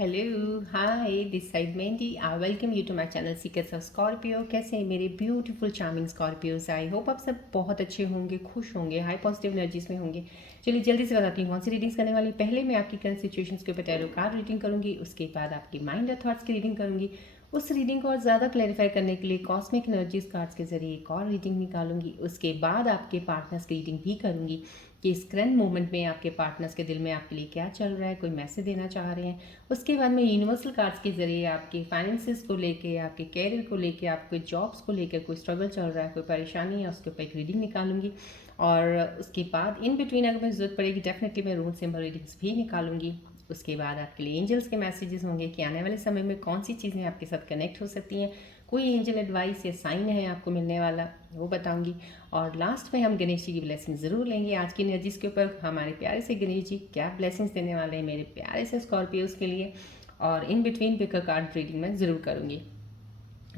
Hello, hi, this side Mehndi. I welcome you to my channel secrets of Scorpio. कैसे हैं मेरे beautiful charming Scorpios? I hope आप सब बहुत अच्छे होंगे, खुश होंगे, हाई पॉजिटिव एनर्जीज में होंगे। चलिए जल्दी से बताती हूँ कौन सी रीडिंग्स करने वाली। पहले मैं आपकी करंट सिचुएशंस के ऊपर टैरो कार्ड रीडिंग करूँगी, उसके बाद आपकी माइंड और थॉट्स की रीडिंग करूँगी। उस रीडिंग को और ज़्यादा क्लैरिफाई करने के लिए कॉस्मिक एनर्जीज कार्ड्स के जरिए एक और रीडिंग निकालूंगी। उसके बाद आपके पार्टनर्स की रीडिंग भी करूँगी कि इस करंट मोमेंट में आपके पार्टनर्स के दिल में आपके लिए क्या चल रहा है, कोई मैसेज देना चाह रहे हैं। उसके बाद मैं यूनिवर्सल कार्ड्स के जरिए आपके फाइनेंसिस को लेके, आपके कैरियर को लेके, आपके जॉब्स को लेकर कोई स्ट्रगल चल रहा है, कोई परेशानी है, उसके ऊपर एक रीडिंग निकालूंगी। और उसके बाद इन बिटवीन अगर मुझे जरूरत पड़ेगी डेफिनेटली मैं रूट सिंबल रीडिंग्स भी निकालूंगी। उसके बाद आपके लिए एंजल्स के मैसेजेस होंगे कि आने वाले समय में कौन सी चीज़ें आपके साथ कनेक्ट हो सकती हैं, कोई एंजल एडवाइस या साइन है आपको मिलने वाला, वो बताऊंगी। और लास्ट में हम गणेश जी की ब्लेसिंग ज़रूर लेंगे आज की एनर्जीज के ऊपर। हमारे प्यारे से गणेश जी क्या ब्लेसिंग्स देने वाले हैं मेरे प्यारे से स्कॉर्पियोज के लिए। और in between pick card reading मैं ज़रूर करूँगी।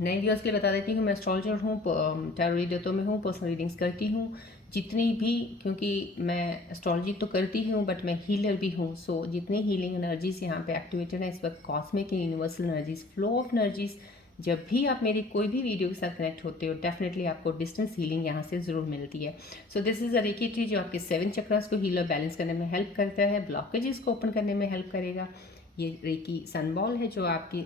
नए व्यूअर्स के लिए बता देती हूँ मैं एस्ट्रोलॉजर हूँ, टैरो रीडर तो मैं हूँ, पर्सनल रीडिंग्स करती हूँ जितनी भी, क्योंकि मैं एस्ट्रोलॉजी तो करती हूँ बट मैं हीलर भी हूँ। सो जितनी हीलिंग एनर्जीज यहाँ पे एक्टिवेटेड है इस वक्त, cosmic universal energies, flow of energies, जब भी आप मेरी कोई भी वीडियो के साथ कनेक्ट होते हो डेफिनेटली आपको डिस्टेंस हीलिंग यहाँ से ज़रूर मिलती है। So this is a reiki tree जो आपके 7 चक्रास को हील और बैलेंस करने में हेल्प करता है, ब्लॉकेजेस को ओपन करने में हेल्प करेगा। ये रेकी सनबॉल है जो आपकी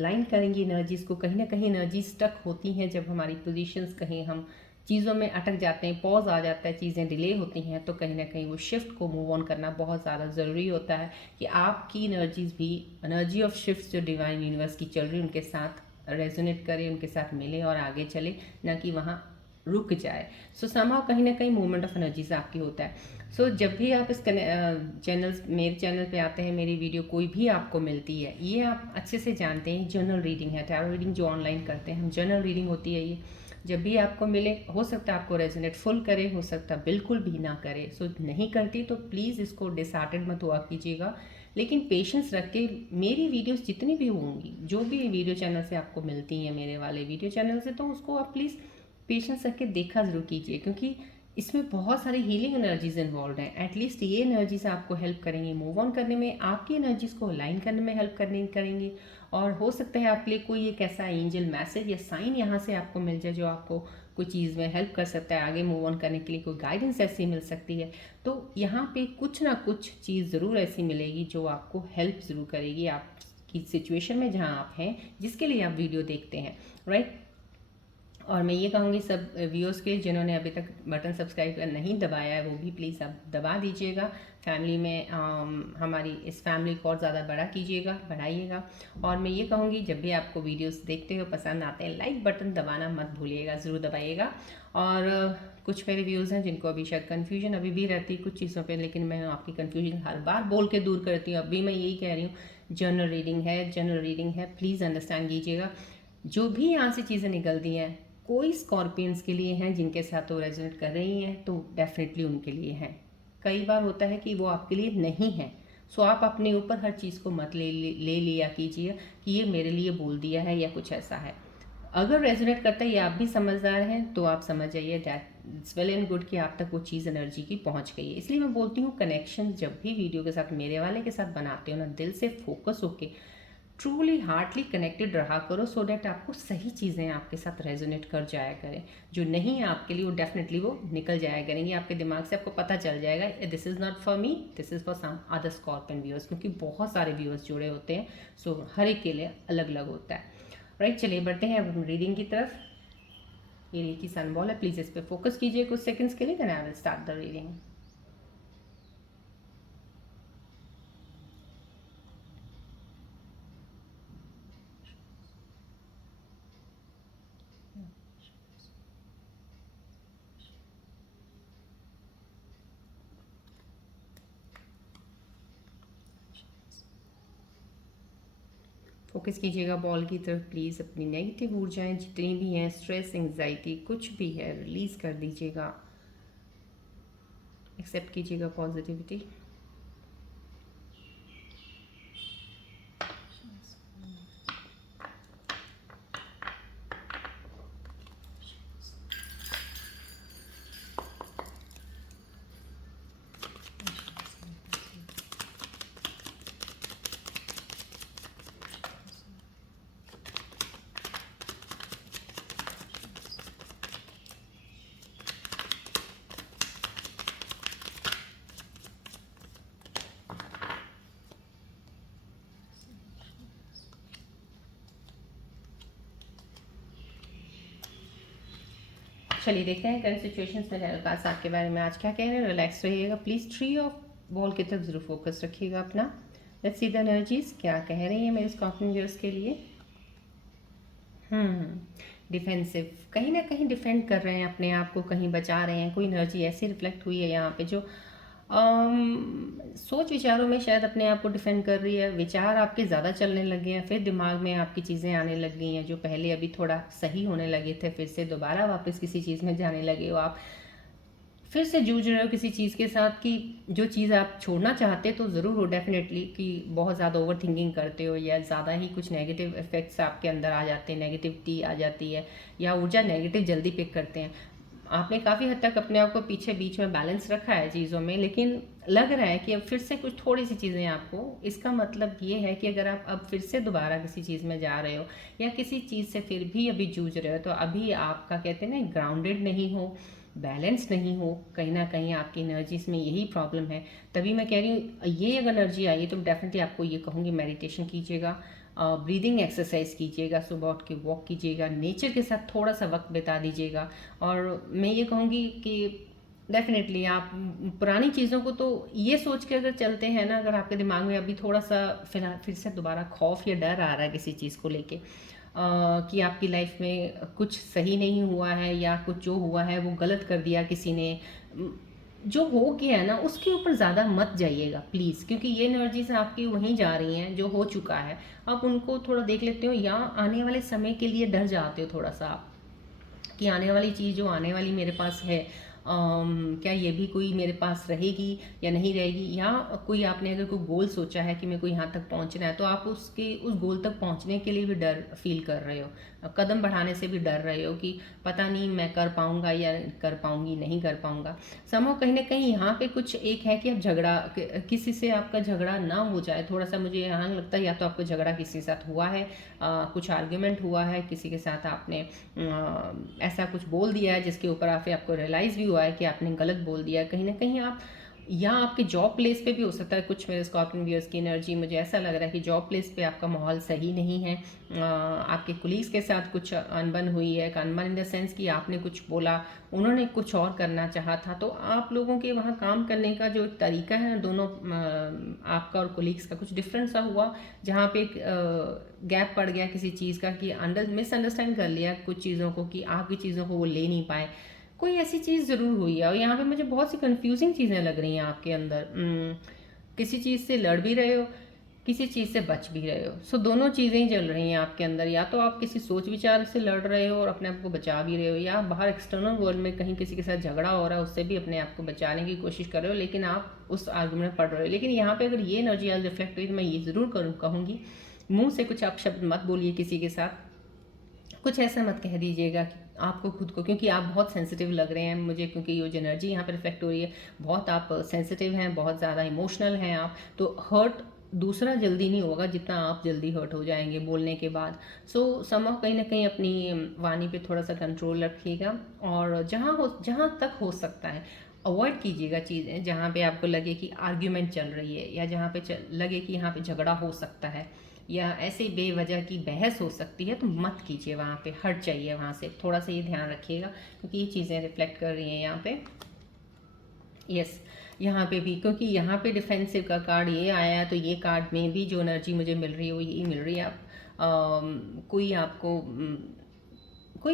लाइन करेंगी एनर्जीज को। कहीं ना कहीं एनर्जी स्टक होती हैं जब हमारी पोजीशंस, कहीं हम चीज़ों में अटक जाते हैं, पॉज आ जाता है, चीज़ें डिले होती हैं, तो कहीं ना कहीं वो शिफ्ट को मूव ऑन करना बहुत ज़्यादा ज़रूरी होता है कि आपकी एनर्जीज भी, एनर्जी ऑफ शिफ्ट जो डिवाइन यूनिवर्स की चल रही है उनके साथ रेजोनेट करे, उनके साथ मिले और आगे चले, ना कि वहाँ रुक जाए। सो समहाउ कहीं ना कहीं मूवमेंट ऑफ एनर्जीज आपकी होता है। सो जब भी आप इस चैनल, मेरे चैनल पे आते हैं, मेरी वीडियो कोई भी आपको मिलती है, ये आप अच्छे से जानते हैं जनरल रीडिंग है। टैरो रीडिंग जो ऑनलाइन करते हैं हम, जनरल रीडिंग होती है ये। जब भी आपको मिले, हो सकता है आपको रेजोनेट फुल करे, हो सकता है बिल्कुल भी ना करे। सो नहीं करती तो प्लीज़ इसको डिसहार्टेड मत हुआ कीजिएगा, लेकिन पेशेंस रख के मेरी वीडियोस जितनी भी होंगी, जो भी वीडियो चैनल से आपको मिलती हैं, मेरे वाले वीडियो चैनल से, तो उसको आप प्लीज़ पेशेंस रख के देखा ज़रूर कीजिए, क्योंकि इसमें बहुत सारी हीलिंग एनर्जीज इन्वॉल्व हैं। एटलीस्ट ये एनर्जीज आपको हेल्प करेंगी मूव ऑन करने में, आपकी एनर्जीज को अलाइन करने में हेल्प करेंगी। और हो सकता है आपके लिए कोई एक ऐसा एंजल मैसेज या साइन यहाँ से आपको मिल जाए जो आपको कोई चीज़ में हेल्प कर सकता है, आगे मूव ऑन करने के लिए कोई गाइडेंस ऐसी मिल सकती है। तो यहाँ पे कुछ ना कुछ चीज़ ज़रूर ऐसी मिलेगी जो आपको हेल्प ज़रूर करेगी आपकी सिचुएशन में जहाँ आप हैं, जिसके लिए आप वीडियो देखते हैं, राइट। और मैं ये कहूँगी सब व्यूअर्स के जिन्होंने अभी तक बटन सब्सक्राइब नहीं दबाया है, वो भी प्लीज़ आप दबा दीजिएगा। फैमिली में हमारी इस फैमिली को और ज़्यादा बड़ा कीजिएगा, बढ़ाइएगा। और मैं ये कहूँगी जब भी आपको वीडियोस देखते हो पसंद आते हैं, लाइक बटन दबाना मत भूलिएगा, ज़रूर दबाइएगा। और कुछ मेरे व्यूज़ हैं जिनको अभी शायद कन्फ्यूजन अभी भी रहती है कुछ चीज़ों पर, लेकिन मैं आपकी कन्फ्यूजन हर बार बोल के दूर करती हूँ। अभी मैं यही कह रही हूँ, जनरल रीडिंग है, जनरल रीडिंग है, प्लीज़ अंडरस्टैंड कीजिएगा। जो भी यहाँ से चीज़ें निकलती हैं, कोई स्कॉर्पियंस के लिए हैं जिनके साथ वो रेजोनेट कर रही हैं, तो डेफिनेटली उनके लिए हैं। कई बार होता है कि वो आपके लिए नहीं है। सो आप अपने ऊपर हर चीज़ को मत ले लिया कीजिए कि ये मेरे लिए बोल दिया है या कुछ ऐसा है। अगर रेजोनेट करता है या आप भी समझदार हैं तो आप समझ जाइए दैट्स वेल एंड गुड कि आप तक वो चीज़ एनर्जी की पहुंच गई है। इसलिए मैं बोलती हूँ कनेक्शन जब भी वीडियो के साथ, मेरे वाले के साथ बनाते हो ना, दिल से फोकस होके ट्रूली हार्टली कनेक्टेड रहा करो, सो डैट आपको सही चीज़ें आपके साथ रेजोनेट कर जाया करें। जो नहीं है आपके लिए वो डेफिनेटली वो निकल जाया करेंगी आपके दिमाग से, आपको पता चल जाएगा this is not for me, this is for some other scorpion viewers, क्योंकि बहुत सारे व्यूअर्स जुड़े होते हैं। सो हर एक के लिए अलग अलग होता है, राइट। चलिए बढ़ते हैं अब रीडिंग की तरफ। ये रेकी सनबॉल है, प्लीज़ इस पर फोकस कीजिए कुछ सेकंड्स के लिए, then I will start the reading. Focus कीजिएगा बॉल की तरफ प्लीज़। अपनी नेगेटिव ऊर्जाएं जितनी भी हैं, स्ट्रेस, एंग्जाइटी, कुछ भी है, रिलीज़ कर दीजिएगा। एक्सेप्ट कीजिएगा पॉजिटिविटी। चलिए देखते हैं करंट सिचुएशंस में टैरो कार्ड्स आपके बारे में आज क्या कह रहे हैं। रिलैक्स रहिएगा प्लीज़, थ्री ऑफ बॉल की तरफ जरूर फोकस रखिएगा अपना। लेट्स सी द एनर्जीज क्या कह रही है मेरे स्कॉर्पियो व्यूअर्स के लिए। डिफेंसिव, कहीं ना कहीं डिफेंड कर रहे हैं अपने आप को, कहीं बचा रहे हैं। कोई एनर्जी ऐसी रिफ्लेक्ट हुई है यहाँ पे जो सोच विचारों में शायद अपने आप को डिफेंड कर रही है। विचार आपके ज़्यादा चलने लगे हैं, फिर दिमाग में आपकी चीज़ें आने लग गई हैं जो पहले अभी थोड़ा सही होने लगे थे, फिर से दोबारा वापस किसी चीज़ में जाने लगे हो आप। फिर से जूझ रहे हो किसी चीज़ के साथ कि जो चीज़ आप छोड़ना चाहते तो ज़रूर हो डेफिनेटली, कि बहुत ज़्यादा ओवर थिंकिंग करते हो या ज़्यादा ही कुछ नेगेटिव इफेक्ट्स आपके अंदर आ जाते हैं, नेगेटिविटी आ जाती है या ऊर्जा नेगेटिव जल्दी पिक करते हैं। आपने काफ़ी हद तक अपने आप को पीछे बीच में बैलेंस रखा है चीज़ों में, लेकिन लग रहा है कि अब फिर से कुछ थोड़ी सी चीज़ें आपको, इसका मतलब ये है कि अगर आप अब फिर से दोबारा किसी चीज़ में जा रहे हो या किसी चीज़ से फिर भी अभी जूझ रहे हो, तो अभी आपका कहते हैं ना ग्राउंडेड नहीं हो, बैलेंस नहीं हो, कहीं ना कहीं आपकी एनर्जीज में यही प्रॉब्लम है। तभी मैं कह रही हूँ ये अगर एनर्जी आई है तो डेफिनेटली आपको ये कहूँगी मेडिटेशन कीजिएगा, ब्रीदिंग एक्सरसाइज कीजिएगा, सुबह उठ के वॉक कीजिएगा, नेचर के साथ थोड़ा सा वक्त बिता दीजिएगा। और मैं ये कहूँगी कि डेफिनेटली आप पुरानी चीज़ों को तो ये सोच के अगर चलते हैं ना, अगर आपके दिमाग में अभी थोड़ा सा फिर से दोबारा खौफ या डर आ रहा है किसी चीज़ को लेके, कि आपकी लाइफ में कुछ सही नहीं हुआ है या कुछ जो हुआ है वो गलत कर दिया किसी ने, जो हो गया है ना उसके ऊपर ज़्यादा मत जाइएगा प्लीज़, क्योंकि ये एनर्जीज आपकी वहीं जा रही हैं जो हो चुका है। आप उनको थोड़ा देख लेते हो या आने वाले समय के लिए डर जाते हो थोड़ा सा आप, कि आने वाली चीज़ जो आने वाली मेरे पास है, क्या ये भी कोई मेरे पास रहेगी या नहीं रहेगी, या कोई आपने अगर कोई गोल सोचा है कि मेरे को यहाँ तक पहुँचना है तो आप उस गोल तक पहुँचने के लिए भी डर फील कर रहे हो, कदम बढ़ाने से भी डर रहे हो कि पता नहीं मैं कर पाऊँगा या कर पाऊँगी, नहीं कर पाऊँगा। समझो कहीं ना कहीं यहाँ पे कुछ एक है कि अब झगड़ा किसी से आपका झगड़ा ना हो जाए, थोड़ा सा मुझे यहाँ लगता है या तो आपको झगड़ा किसी के साथ हुआ है, कुछ आर्ग्यूमेंट हुआ है किसी के साथ, आपने ऐसा कुछ बोल दिया है जिसके ऊपर आपको रियलाइज़ भी हुआ है कि आपने गलत बोल दिया है। कहीं ना कहीं आप, या आपके जॉब प्लेस पे भी हो सकता है कुछ, मेरे स्कॉर्पियन व्यूअर्स की एनर्जी मुझे ऐसा लग रहा है कि जॉब प्लेस पे आपका माहौल सही नहीं है, आपके कुलीग्स के साथ कुछ अनबन हुई है, अनबन इन द सेंस कि आपने कुछ बोला, उन्होंने कुछ और करना चाहा था, तो आप लोगों के वहाँ काम करने का जो तरीका है ना, दोनों आपका और कुलीग्स का कुछ डिफरेंस सा हुआ, जहाँ पे गैप पड़ गया किसी चीज़ का, कि मिसअंडरस्टैंड कर लिया कुछ चीज़ों को, कि आपकी चीज़ों को वो ले नहीं पाए, कोई ऐसी चीज़ ज़रूर हुई है। और यहाँ पे मुझे बहुत सी कंफ्यूजिंग चीज़ें लग रही हैं आपके अंदर, किसी चीज़ से लड़ भी रहे हो, किसी चीज़ से बच भी रहे हो। सो दोनों चीज़ें ही चल रही हैं आपके अंदर, या तो आप किसी सोच विचार से लड़ रहे हो और अपने आप को बचा भी रहे हो, या बाहर एक्सटर्नल वर्ल्ड में कहीं किसी के साथ झगड़ा हो रहा है उससे भी अपने आप को बचाने की कोशिश कर रहे हो, लेकिन आप उस आर्गुमेंट में पड़ रहे हो। लेकिन यहाँ पे अगर ये एनर्जी आज रिफ्लेक्ट हुई तो मैं ये ज़रूर कहूँगी, मुँह से कुछ आप शब्द मत बोलिए किसी के साथ, कुछ ऐसा मत कह दीजिएगा कि आपको खुद को, क्योंकि आप बहुत सेंसिटिव लग रहे हैं मुझे, क्योंकि ये जो एनर्जी यहाँ पर रिफ्लेक्ट हो रही है, बहुत आप सेंसिटिव हैं, बहुत ज़्यादा इमोशनल हैं आप, तो हर्ट दूसरा जल्दी नहीं होगा जितना आप जल्दी हर्ट हो जाएंगे बोलने के बाद। सो समहाउ कहीं ना कहीं अपनी वाणी पे थोड़ा सा कंट्रोल रखिएगा, और जहाँ तक हो सकता है अवॉइड कीजिएगा चीज़ें जहाँ पे आपको लगे कि आर्ग्यूमेंट चल रही है, या जहाँ पे लगे कि यहाँ पे झगड़ा हो सकता है, या ऐसे बेवजह की बहस हो सकती है, तो मत कीजिए, वहाँ पे हट जाइए वहाँ से, थोड़ा सा ये ध्यान रखिएगा, क्योंकि ये चीज़ें रिफ्लेक्ट कर रही हैं यहाँ पे। यस, यहाँ पे भी, क्योंकि यहाँ पे डिफेंसिव का कार्ड ये आया है, तो ये कार्ड में भी जो एनर्जी मुझे मिल रही है वो यही मिल रही है। आप कोई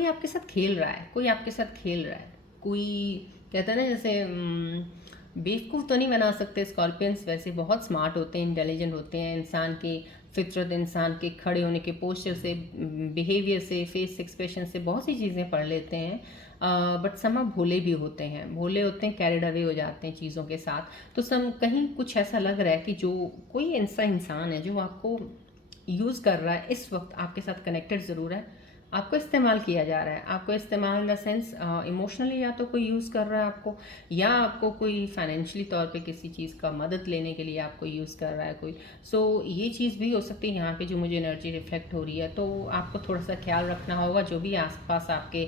आपके साथ खेल रहा है, कोई कहता है ना, जैसे बेवकूफ़ तो नहीं बना सकते स्कॉर्पियंस, वैसे बहुत स्मार्ट होते हैं, इंटेलिजेंट होते हैं, इंसान के फितरत, इंसान के खड़े होने के पोस्चर से, बिहेवियर से, फेस एक्सप्रेशन से बहुत सी चीज़ें पढ़ लेते हैं, बट समा भोले भी होते हैं, कैरिड अवे हो जाते हैं चीज़ों के साथ। तो कहीं कुछ ऐसा लग रहा है कि जो कोई ऐसा इंसान है जो आपको यूज़ कर रहा है इस वक्त, आपके साथ कनेक्टेड ज़रूर है, आपको इस्तेमाल किया जा रहा है, आपको इस्तेमाल इन द सेंस इमोशनली, या तो कोई यूज़ कर रहा है आपको, या आपको कोई फाइनेंशियली तौर पे किसी चीज़ का मदद लेने के लिए आपको यूज़ कर रहा है कोई। सो ये चीज़ भी हो सकती है यहाँ पे जो मुझे एनर्जी रिफ्लेक्ट हो रही है। तो आपको थोड़ा सा ख्याल रखना होगा, जो भी आसपास आपके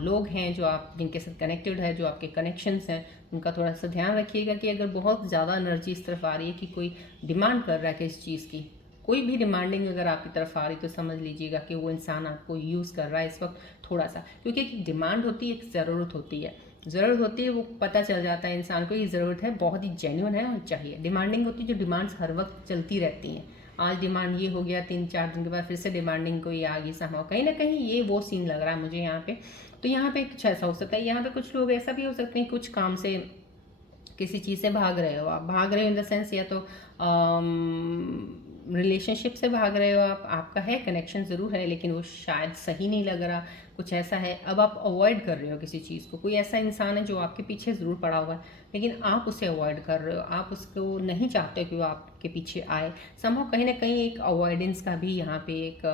लोग हैं, जो आप जिनके साथ कनेक्टेड है, जो आपके कनेक्शंस हैं, उनका थोड़ा सा ध्यान रखिएगा कि अगर बहुत ज़्यादा एनर्जी इस तरफ आ रही है कि कोई डिमांड कर रहा है किसी चीज़ की, कोई भी डिमांडिंग अगर आपकी तरफ आ रही तो समझ लीजिएगा कि वो इंसान आपको यूज़ कर रहा है इस वक्त थोड़ा सा, क्योंकि एक डिमांड होती है, एक ज़रूरत होती है, ज़रूरत होती है वो पता चल जाता है इंसान को ये ज़रूरत है, बहुत ही जेन्युइन है और चाहिए। डिमांडिंग होती है जो डिमांड्स हर वक्त चलती रहती हैं, आज डिमांड ये हो गया, 3-4 दिन के बाद फिर से डिमांडिंग कोई आ गई समहाउ, कहीं ना कहीं ये वो सीन लग रहा है मुझे यहाँ पे। तो यहाँ पे कुछ ऐसा हो सकता है, यहाँ पे कुछ लोग ऐसा भी हो सकते हैं कुछ काम से किसी चीज़ से भाग रहे हो, आप भाग रहे हो इन द सेंस या तो रिलेशनशिप से भाग रहे हो आप, आपका है कनेक्शन ज़रूर है लेकिन वो शायद सही नहीं लग रहा, कुछ ऐसा है। अब आप अवॉइड कर रहे हो किसी चीज़ को, कोई ऐसा इंसान है जो आपके पीछे ज़रूर पड़ा हुआ है लेकिन आप उसे अवॉइड कर रहे हो, आप उसको नहीं चाहते कि वो आपके पीछे आए। समहाउ कहीं ना कहीं एक अवॉइडेंस का भी यहाँ पे एक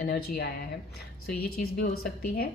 एनर्जी आया है। सो ये चीज़ भी हो सकती है।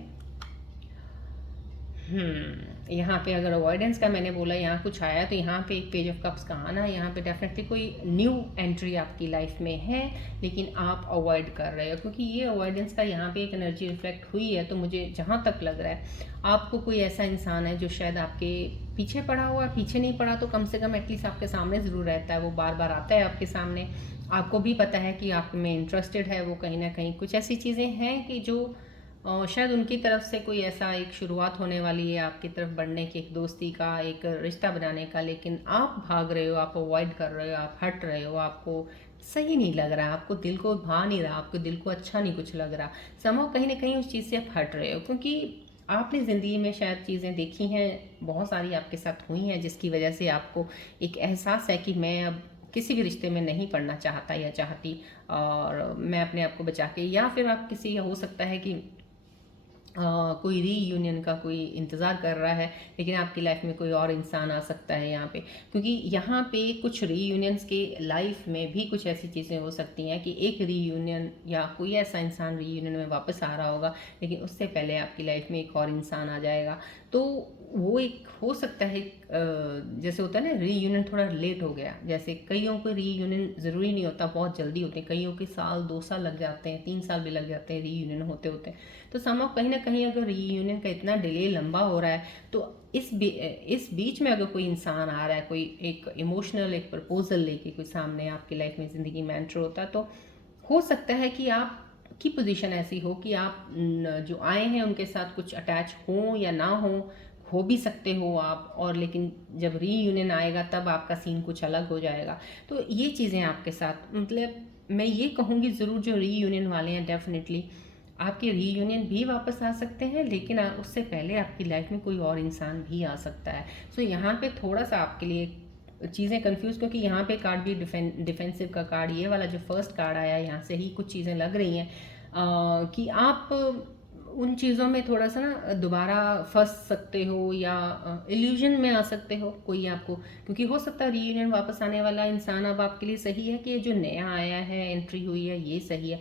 यहाँ पे अगर अवॉइडेंस का मैंने बोला यहाँ कुछ आया तो यहाँ पे एक पेज ऑफ कप्स का आना है, यहाँ पे डेफिनेटली कोई न्यू एंट्री आपकी लाइफ में है लेकिन आप अवॉइड कर रहे हो, क्योंकि ये अवॉइडेंस का यहाँ पे एक एनर्जी रिफ्लेक्ट हुई है। तो मुझे जहाँ तक लग रहा है आपको कोई ऐसा इंसान है जो शायद आपके पीछे पड़ा हुआ है, पीछे नहीं पड़ा तो कम से कम एटलीस्ट आपके सामने ज़रूर रहता है, वो बार बार आता है आपके सामने, आपको भी पता है कि आप में इंटरेस्टेड है वो, कहीं ना कहीं कुछ ऐसी चीज़ें हैं कि जो शायद उनकी तरफ से कोई ऐसा एक शुरुआत होने वाली है आपकी तरफ बढ़ने की, एक दोस्ती का, एक रिश्ता बनाने का, लेकिन आप भाग रहे हो, आप अवॉइड कर रहे हो, आप हट रहे हो, आपको सही नहीं लग रहा, आपको दिल को भा नहीं रहा, आपको दिल को अच्छा नहीं कुछ लग रहा, समहाउ कहीं ना कहीं उस चीज़ से आप हट रहे हो, क्योंकि आपने ज़िंदगी में शायद चीज़ें देखी हैं, बहुत सारी आपके साथ हुई हैं जिसकी वजह से आपको एक एहसास है कि मैं अब किसी भी रिश्ते में नहीं पड़ना चाहता या चाहती, और मैं अपने आप को बचा के, या फिर आप किसी, हो सकता है कि कोई रीयूनियन का कोई इंतज़ार कर रहा है लेकिन आपकी लाइफ में कोई और इंसान आ सकता है यहाँ पे, क्योंकि यहाँ पे कुछ रीयूनियंस के लाइफ में भी कुछ ऐसी चीज़ें हो सकती हैं कि एक रीयूनियन या कोई ऐसा इंसान रीयूनियन में वापस आ रहा होगा लेकिन उससे पहले आपकी लाइफ में एक और इंसान आ जाएगा। तो वो एक हो सकता है, जैसे होता है ना रीयूनियन थोड़ा लेट हो गया, जैसे कईयों को रीयूनियन ज़रूरी नहीं होता, बहुत जल्दी होते हैं, कईयों के साल 2 साल लग जाते हैं, 3 साल भी लग जाते हैं रीयूनियन होते होते। तो समहाउ कहीं ना कहीं अगर रीयूनियन का इतना डिले लंबा हो रहा है तो इस बीच में अगर कोई इंसान आ रहा है, कोई एक इमोशनल एक प्रपोजल लेके कोई सामने आपकी लाइफ में ज़िंदगी में एंटर होता है, तो हो सकता है कि आप की पोजीशन ऐसी हो कि आप जो आए हैं उनके साथ कुछ अटैच हो या ना हो भी सकते हो आप, और लेकिन जब रीयूनियन आएगा तब आपका सीन कुछ अलग हो जाएगा। तो ये चीज़ें आपके साथ, मतलब मैं ये कहूँगी ज़रूर जो रीयूनियन वाले हैं डेफिनेटली आपके रीयूनियन भी वापस आ सकते हैं, लेकिन उससे पहले आपकी लाइफ में कोई और इंसान भी आ सकता है। सो यहाँ पे थोड़ा सा आपके लिए चीज़ें कंफ्यूज, क्योंकि यहाँ पे कार्ड भी डिफेंसिव का कार्ड, ये वाला जो फर्स्ट कार्ड आया यहाँ से ही कुछ चीज़ें लग रही हैं कि आप उन चीज़ों में थोड़ा सा ना दोबारा फंस सकते हो या इल्यूजन में आ सकते हो कोई आपको, क्योंकि हो सकता है रीयूनियन वापस आने वाला इंसान अब आपके लिए सही है कि ये जो नया आया है, एंट्री हुई है, ये सही है।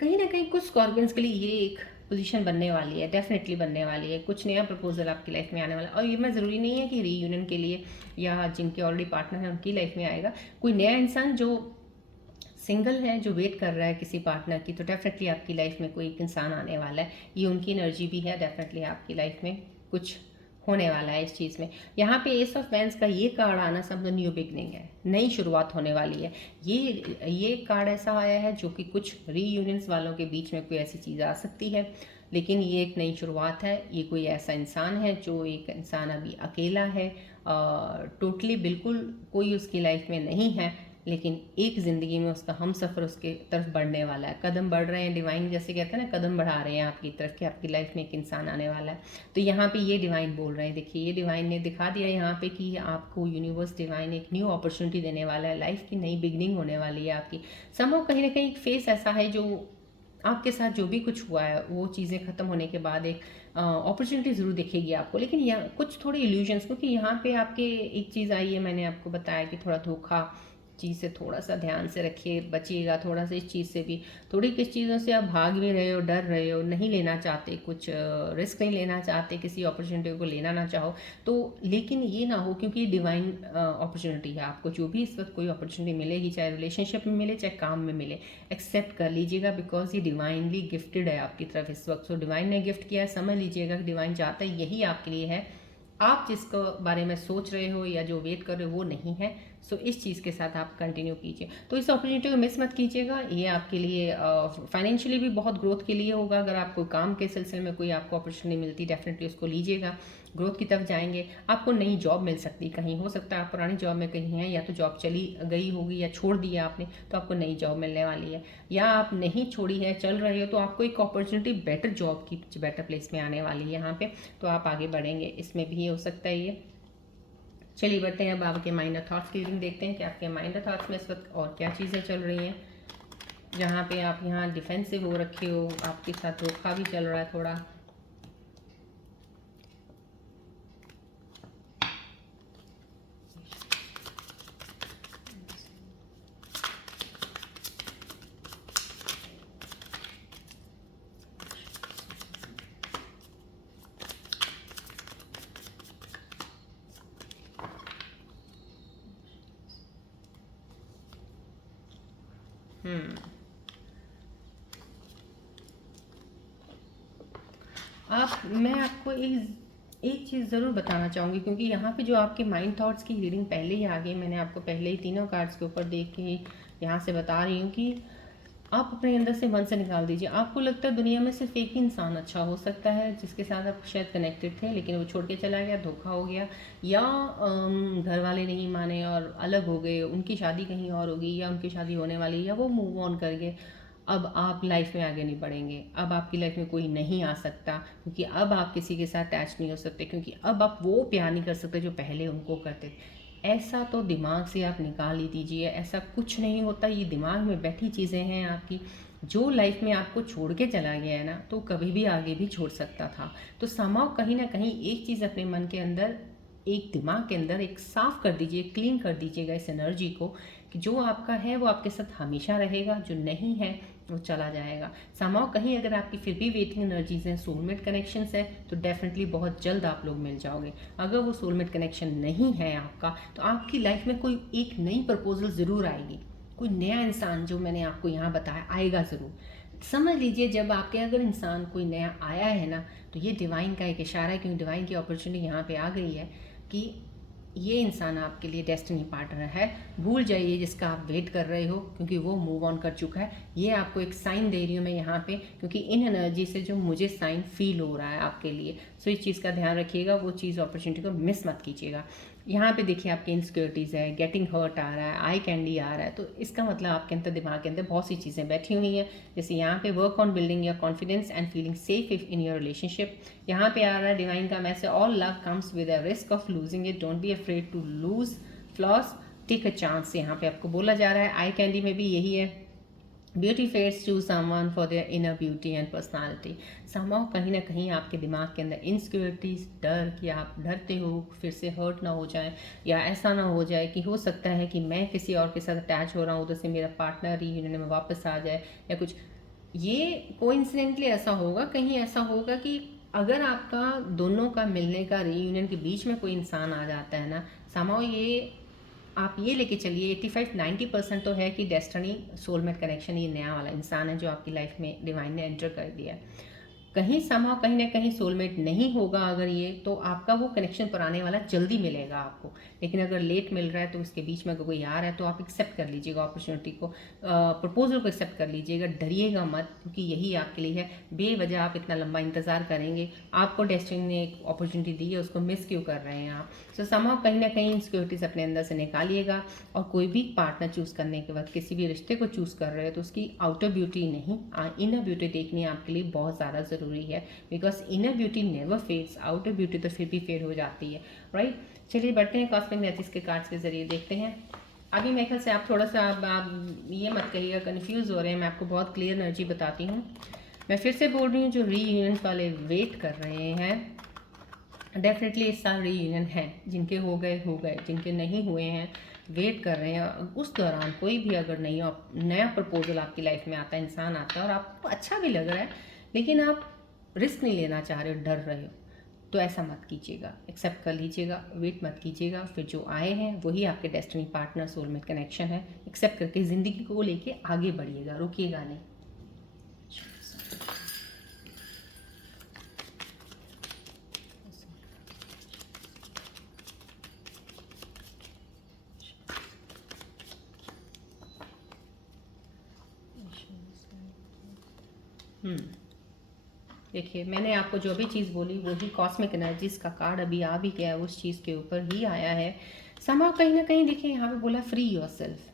कहीं ना कहीं कुछ स्कॉर्पियंस के लिए ये एक पोजीशन बनने वाली है, डेफिनेटली बनने वाली है, कुछ नया प्रपोजल आपकी लाइफ में आने वाला है। और ये मैं ज़रूरी नहीं है कि रीयूनियन के लिए या जिनके ऑलरेडी पार्टनर हैं उनकी लाइफ में आएगा, कोई नया इंसान जो सिंगल है, जो वेट कर रहा है किसी पार्टनर की, तो डेफिनेटली आपकी लाइफ में कोई एक इंसान आने वाला है, ये उनकी एनर्जी भी है, डेफिनेटली आपकी लाइफ में कुछ होने वाला है इस चीज़ में। यहाँ पे एस ऑफ वैंस का ये कार्ड आना समझो न्यू बिगनिंग है, नई शुरुआत होने वाली है। ये कार्ड ऐसा आया है जो कि कुछ रीयूनियंस वालों के बीच में कोई ऐसी चीज़ आ सकती है, लेकिन ये एक नई शुरुआत है। ये कोई ऐसा इंसान है जो एक इंसान अभी अकेला है, टोटली बिल्कुल कोई उसकी लाइफ में नहीं है, लेकिन एक ज़िंदगी में उसका हम सफ़र उसके तरफ बढ़ने वाला है, कदम बढ़ रहे हैं, डिवाइन जैसे कहते हैं ना, कदम बढ़ा रहे हैं आपकी तरफ कि आपकी लाइफ में एक इंसान आने वाला है। तो यहाँ पे ये डिवाइन बोल रहे हैं, देखिए ये डिवाइन ने दिखा दिया यहाँ पे कि आपको यूनिवर्स डिवाइन एक न्यू अपॉर्चुनिटी देने वाला है, लाइफ की नई बिगनिंग होने वाली है आपकी। समहाउ कहीं ना कहीं एक फेस ऐसा है जो आपके साथ जो भी कुछ हुआ है वो चीज़ें ख़त्म होने के बाद एक अपॉर्चुनिटी ज़रूर दिखेगी आपको, लेकिन यहाँ कुछ थोड़ी इल्यूजन्स, क्योंकि यहाँ पे आपके एक चीज़ आई है, मैंने आपको बताया कि थोड़ा धोखा चीज़ से थोड़ा सा ध्यान से रखिए, बचिएगा थोड़ा सा इस चीज़ से भी, थोड़ी किस चीज़ों से आप भाग भी रहे हो, डर रहे हो, नहीं लेना चाहते, कुछ रिस्क नहीं लेना चाहते, किसी अपॉर्चुनिटी को लेना ना चाहो तो, लेकिन ये ना हो, क्योंकि ये डिवाइन अपॉर्चुनिटी है, आपको जो भी इस वक्त कोई अपॉर्चुनिटी मिलेगी, चाहे रिलेशनशिप में मिले चाहे काम में मिले, एक्सेप्ट कर लीजिएगा, बिकॉज ये डिवाइनली गिफ्टेड है आपकी तरफ इस वक्त। सो डिवाइन ने गिफ्ट किया है, समझ लीजिएगा कि डिवाइन चाहता है यही आपके लिए है, आप जिसको बारे में सोच रहे हो या जो वेट कर रहे हो वो नहीं है। सो इस चीज़ के साथ आप कंटिन्यू कीजिए। तो इस अपॉर्चुनिटी को मिस मत कीजिएगा, ये आपके लिए फाइनेंशियली भी बहुत ग्रोथ के लिए होगा। अगर आपको काम के सिलसिले में कोई आपको अपॉर्चुनिटी मिलती, डेफिनेटली उसको लीजिएगा, ग्रोथ की तरफ जाएंगे। आपको नई जॉब मिल सकती, कहीं हो सकता है आप पुरानी जॉब में कहीं हैं, या तो जॉब चली गई होगी या छोड़ दिया आपने, तो आपको नई जॉब मिलने वाली है, या आप नहीं छोड़ी है, चल रहे हो, तो आपको एक अपॉर्चुनिटी बेटर जॉब की, बेटर प्लेस में आने वाली है यहाँ पे, तो आप आगे बढ़ेंगे, इसमें भी हो सकता है ये। चलिए बढ़ते हैं, अब आपके माइंड और थॉट्स की रीडिंग देखते हैं कि आपके माइंड और थॉट्स में इस वक्त और क्या चीज़ें चल रही हैं। जहाँ पे आप यहाँ डिफेंसिव हो रखे हो, आपके साथ धोखा भी चल रहा है थोड़ा। मैं आपको एक चीज़ ज़रूर बताना चाहूँगी, क्योंकि यहाँ पे जो आपके माइंड थॉट्स की रीडिंग पहले ही आ गई, मैंने आपको पहले ही तीनों कार्ड्स के ऊपर देख के ही यहाँ से बता रही हूँ कि आप अपने अंदर से मन से निकाल दीजिए। आपको लगता है दुनिया में सिर्फ एक ही इंसान अच्छा हो सकता है जिसके साथ आप शायद कनेक्टेड थे, लेकिन वो छोड़ के चला गया, धोखा हो गया, या घर वाले नहीं माने और अलग हो गए, उनकी शादी कहीं और होगी, या उनकी शादी होने वाली, या वो मूव ऑन कर गए। अब आप लाइफ में आगे नहीं बढ़ेंगे, अब आपकी लाइफ में कोई नहीं आ सकता, क्योंकि अब आप किसी के साथ अटैच नहीं हो सकते, क्योंकि अब आप वो प्यार नहीं कर सकते जो पहले उनको करते थे। ऐसा तो दिमाग से आप निकाल ही दीजिए, ऐसा कुछ नहीं होता, ये दिमाग में बैठी चीज़ें हैं आपकी। जो लाइफ में आपको छोड़ के चला गया है ना, तो कभी भी आगे भी छोड़ सकता था। तो समाव कहीं ना कहीं एक चीज़ अपने मन के अंदर, एक दिमाग के अंदर एक साफ कर दीजिए, क्लीन कर दीजिएगा इस एनर्जी को, कि जो आपका है वो आपके साथ हमेशा रहेगा, जो नहीं है वो चला जाएगा। समाव कहीं अगर आपकी फिर भी वेटिंग एनर्जीज हैं, सोलमेट कनेक्शंस है, तो डेफिनेटली बहुत जल्द आप लोग मिल जाओगे। अगर वो सोलमेट कनेक्शन नहीं है आपका, तो आपकी लाइफ में कोई एक नई प्रपोजल ज़रूर आएगी, कोई नया इंसान जो मैंने आपको यहाँ बताया आएगा ज़रूर। समझ लीजिए जब आपके अगर इंसान कोई नया आया है ना, तो ये डिवाइन का एक इशारा है, क्योंकि डिवाइन की अपॉर्चुनिटी यहाँ पे आ गई है कि ये इंसान आपके लिए डेस्टिनी पार्टनर है। भूल जाइए जिसका आप वेट कर रहे हो, क्योंकि वो मूव ऑन कर चुका है। ये आपको एक साइन दे रही हूँ मैं यहाँ पे, क्योंकि इन एनर्जी से जो मुझे साइन फील हो रहा है आपके लिए। सो इस चीज़ का ध्यान रखिएगा, वो चीज़ अपॉर्चुनिटी को मिस मत कीजिएगा। यहाँ पे देखिए आपकी इनसिक्योरिटीज़ है, गेटिंग हर्ट आ रहा है, आई कैंडी आ रहा है, तो इसका मतलब आपके अंदर, दिमाग के अंदर बहुत सी चीज़ें बैठी हुई हैं। जैसे यहाँ पे work on building your confidence and feeling safe in your relationship. यहाँ पे आ रहा है डिवाइन का message, all love comes with a risk of losing it, don't be afraid to lose flaws, take a chance. यहाँ पे आपको बोला जा रहा है। आई कैंडी में भी यही है, beauty fades to someone for their inner beauty and personality. समाव कहीं ना कहीं आपके दिमाग के अंदर इनसिक्योरिटीज, डर कि आप डरते हो फिर से हर्ट ना हो जाए, या ऐसा ना हो जाए कि हो सकता है कि मैं किसी और के साथ अटैच हो रहा हूँ, उधर से मेरा पार्टनर रीयूनियन में वापस आ जाए या कुछ। ये कोइंसिडेंटली ऐसा होगा, कहीं ऐसा होगा कि अगर आपका दोनों का मिलने का, रीयूनियन के बीच में कोई इंसान आ जाता है ना, समाव ये आप ये लेके चलिए 85-90% तो है कि डेस्टिनी सोलमेट कनेक्शन, ये नया वाला इंसान है जो आपकी लाइफ में डिवाइन ने एंटर कर दिया है। कहीं समहाउ कहीं ना कहीं सोलमेट नहीं होगा अगर ये, तो आपका वो कनेक्शन पर आने वाला जल्दी मिलेगा आपको। लेकिन अगर लेट मिल रहा है तो उसके बीच में अगर कोई आ रहा है तो आप एक्सेप्ट कर लीजिएगा अपॉर्चुनिटी को, प्रपोजल को एक्सेप्ट कर लीजिएगा, डरिएगा मत, क्योंकि यही आपके लिए है। बेवजह आप इतना लंबा इंतज़ार करेंगे, आपको डेस्टिनी ने एक अपॉर्चुनिटी दी है, उसको मिस क्यों कर रहे हैं आप। सो समहाउ कहीं ना कहीं इनसिक्योरिटीज अपने अंदर से निकालिएगा, और कोई भी पार्टनर चूज़ करने के वक्त, किसी भी रिश्ते को चूज़ कर रहे हो, तो उसकी आउटर ब्यूटी नहीं, इनर ब्यूटी देखनी आपके लिए बहुत ज़्यादा ज़रूरी है, because inner beauty never fades, outer beauty तो फिर भी फेड हो जाती है, राइट। चलिए बढ़ते हैं, कॉस्मिक मैजिक्स के कार्ड्स के जरिए देखते हैं। अभी मेरे ख्याल से आप थोड़ा सा आप ये मत कहिएगा कन्फ्यूज़ हो रहे हैं, मैं आपको बहुत क्लियर एनर्जी बताती हूँ। मैं फिर से बोल रही हूँ, जो रीयूनियन वाले वेट कर रहे हैं, डेफिनेटली इस साल रीयूनियन है, जिनके हो गए, जिनके नहीं हुए हैं वेट कर रहे हैं। उस दौरान कोई भी अगर नया प्रपोजल आपकी लाइफ में आता है, इंसान आता है और आपको अच्छा भी लग रहा है, लेकिन आप रिस्क नहीं लेना चाह रहे हो, डर रहे हो, तो ऐसा मत कीजिएगा, एक्सेप्ट कर लीजिएगा, वेट मत कीजिएगा। फिर जो आए हैं वही आपके डेस्टिनी पार्टनर, सोलमेट कनेक्शन है। एक्सेप्ट करके ज़िंदगी को लेके आगे बढ़िएगा, रुकिएगा नहीं। देखिए, मैंने आपको जो भी चीज़ बोली वही कॉस्मिक एनर्जीज का कार्ड अभी आ भी गया है, उस चीज़ के ऊपर ही आया है। समाव कहीं ना कहीं देखिए यहाँ पे बोला फ्री योरसेल्फ।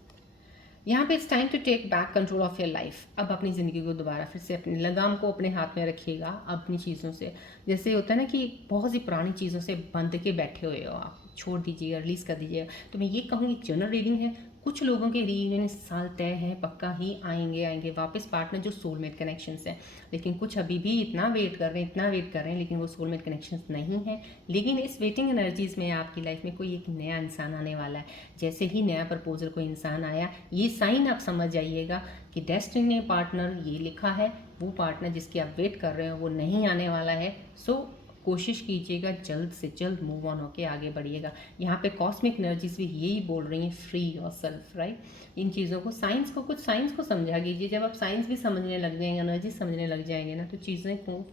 यहाँ पे it's time to take back control of your life. अब अपनी ज़िंदगी को दोबारा फिर से अपनी लगाम को अपने हाथ में रखिएगा अपनी चीज़ों से। जैसे होता है ना कि बहुत सी पुरानी चीज़ों से बंध के बैठे हुए हो आप, छोड़ दीजिएगा, रिलीज़ कर दीजिएगा। तो मैं ये कहूँगी जनरल रीडिंग है, कुछ लोगों के रीयूनियन इस साल तय है, पक्का ही आएंगे वापस पार्टनर जो सोलमेट कनेक्शंस हैं। लेकिन कुछ अभी भी इतना वेट कर रहे हैं, इतना वेट कर रहे हैं, लेकिन वो सोलमेट कनेक्शंस नहीं है। लेकिन इस वेटिंग एनर्जीज में आपकी लाइफ में कोई एक नया इंसान आने वाला है। जैसे ही नया प्रपोजल कोई इंसान आया, ये साइन आप समझ जाइएगा कि डेस्टिनी पार्टनर ये लिखा है, वो पार्टनर जिसकी आप वेट कर रहे हो वो नहीं आने वाला है। सो कोशिश कीजिएगा जल्द से जल्द मूव ऑन होके आगे बढ़िएगा। यहाँ पे कॉस्मिक एनर्जीज भी यही बोल रही हैं, फ्री योरसेल्फ, राइट। इन चीज़ों को, साइंस को, कुछ साइंस को समझा कीजिए। जब आप साइंस भी समझने लग जाएंगे, एनर्जी समझने लग जाएंगे ना, तो चीज़ें को,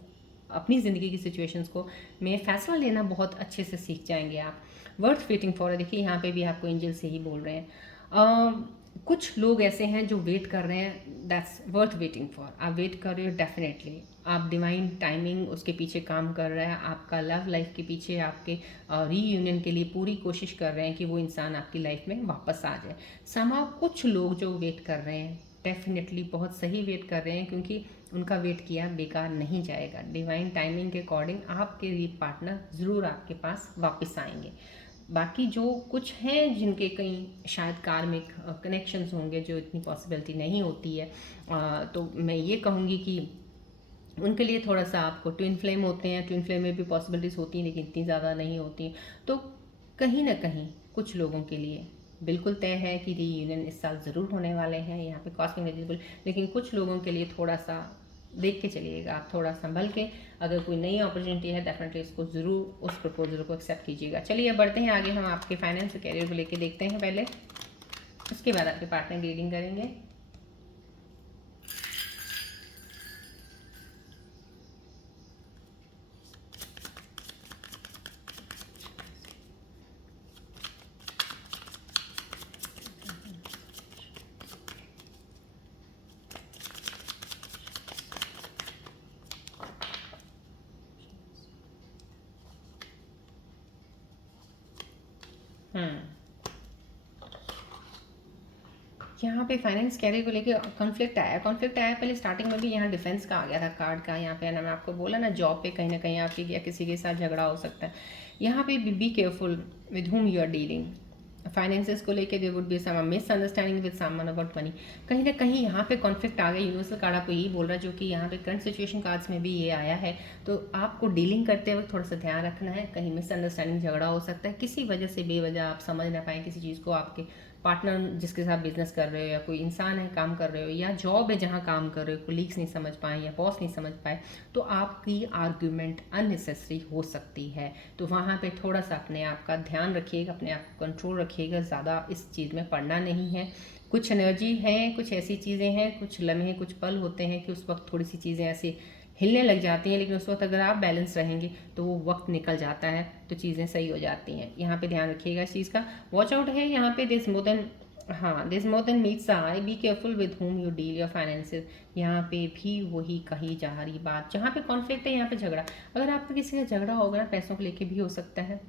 अपनी ज़िंदगी की सिचुएशंस को में फ़ैसला लेना बहुत अच्छे से सीख जाएंगे आप। वर्थ वेटिंग फॉर, देखिए यहाँ पे भी आपको एंजल से ही बोल रहे हैं। कुछ लोग ऐसे हैं जो वेट कर रहे हैं, दैट्स वर्थ वेटिंग फॉर। आप वेट कर रहे हो डेफिनेटली, आप डिवाइन टाइमिंग उसके पीछे काम कर रहा है, आपका लव लाइफ के पीछे आपके रीयूनियन के लिए पूरी कोशिश कर रहे हैं कि वो इंसान आपकी लाइफ में वापस आ जाए। समाव कुछ लोग जो वेट कर रहे हैं डेफिनेटली बहुत सही वेट कर रहे हैं, क्योंकि उनका वेट किया बेकार नहीं जाएगा। डिवाइन टाइमिंग के अकॉर्डिंग आपके लिए पार्टनर ज़रूर आपके पास वापस आएंगे। बाकी जो कुछ हैं जिनके कहीं शायद कार्मिक कनेक्शंस होंगे, जो इतनी पॉसिबिलिटी नहीं होती है, तो मैं ये कहूँगी कि उनके लिए थोड़ा सा आपको, ट्विन फ्लेम होते हैं, ट्विन फ्लेम में भी पॉसिबिलिटीज़ होती हैं लेकिन इतनी ज़्यादा नहीं होती। तो कहीं ना कहीं कुछ लोगों के लिए बिल्कुल तय है कि रीयूनियन इस साल ज़रूर होने वाले हैं, यहाँ पे कॉस्मिक एलिजिबल। लेकिन कुछ लोगों के लिए थोड़ा सा देख के चलिएगा आप, थोड़ा संभल के। अगर कोई नई अपॉर्चुनिटी है डेफिनेटली इसको ज़रूर, उस प्रपोजल को एक्सेप्ट कीजिएगा। चलिए बढ़ते हैं आगे, हम आपके फाइनेंस और कैरियर को लेके देखते हैं पहले, उसके बाद आपके पार्टनर की रीडिंग करेंगे। यहाँ पे फाइनेंस कैरियर को लेके कॉन्फ्लिक्ट आया पहले स्टार्टिंग में भी। यहाँ डिफेंस का आ गया था कार्ड का। यहाँ पे ना, मैं आपको बोला ना, जॉब पे कहीं ना कहीं आपकी या किसी के साथ झगड़ा हो सकता है। यहाँ पे be careful with whom you are dealing. Finances को लेके there would be some misunderstanding with someone about money. कहीं ना कहीं यहाँ पे कॉन्फ्लिक्ट आ गया। यूनिवर्सल कार्ड आपको यही बोल रहा है, जो कि यहाँ पे करंट सिचुएशन कार्ड्स में भी ये आया है। तो आपको डीलिंग करते वक्त थोड़ा सा ध्यान रखना है, कहीं मिसअंडरस्टैंडिंग, झगड़ा हो सकता है किसी वजह से, बेवजह आप समझ ना पाएँ किसी चीज़ को। आपके पार्टनर जिसके साथ बिजनेस कर रहे हो, या कोई इंसान है काम कर रहे हो, या जॉब है जहाँ काम कर रहे हो, कोलीग्स नहीं समझ पाए या बॉस नहीं समझ पाए, तो आपकी आर्ग्यूमेंट अननेसेसरी हो सकती है। तो वहाँ पे थोड़ा सा अपने आप का ध्यान रखिएगा, अपने आप को कंट्रोल रखिएगा, ज़्यादा इस चीज़ में पड़ना नहीं है। कुछ एनर्जी है, कुछ ऐसी चीज़ें हैं, कुछ लम्हे, कुछ पल होते हैं कि उस वक्त थोड़ी सी चीज़ें ऐसी हिलने लग जाती हैं, लेकिन उस वक्त अगर आप बैलेंस रहेंगे तो वो वक्त निकल जाता है, तो चीज़ें सही हो जाती हैं। यहाँ पे ध्यान रखिएगा इस चीज़ का। वॉच आउट है यहाँ पे, दिस मोर देन, हाँ, this more than meets I, B careful with home you deal your finances. यहाँ पे भी वही कही जा रही बात, जहाँ पे कॉन्फ्लिक्ट है यहाँ पे झगड़ा। अगर आपका किसी का झगड़ा होगा ना, पैसों को लेके भी हो सकता है,